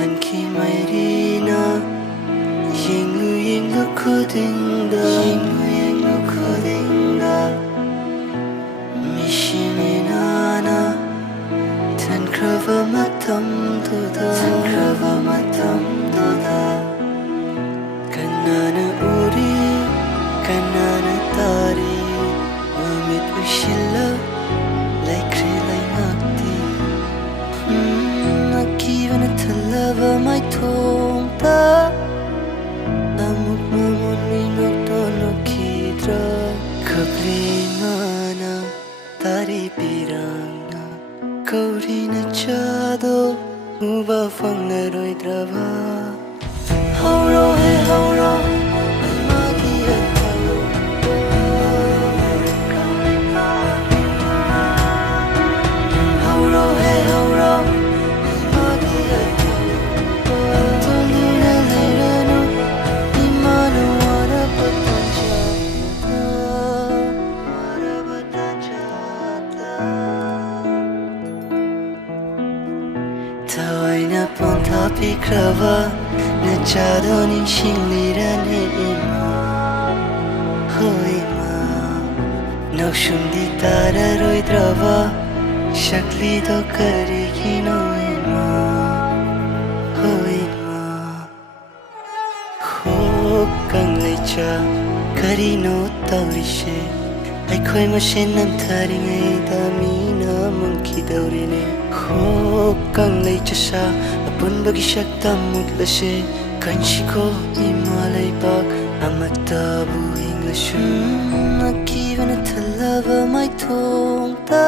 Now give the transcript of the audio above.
Tanki mairina Yinglu kudinda Mishiminana Tankrava matam duda Kanana uri Kanana tari Mamit ushilla Laikri lainakti Nakivana talava mai thongta Amuk mamoni noktono kidra Kablingana Tari piranga Kaurina chado Uba fangna roidrava Hauro he hauro Magi athago Hauro he hauro Magi athago Tundina leiranu Imanu wara patanjata Tawaina ponta pikrava Nachado ninshingirane ima Hoima Naushumdi tara roidrava Shakli do karigino ima Hoima Hokang lecha Karino taurishe Aikhoi mashe namtharingai damina mungki daurine Hokang lecha sha Apunbagi shakta mutlashe Kanshiko imalay bak Amatabu inglashu Nakivana talava mai thongta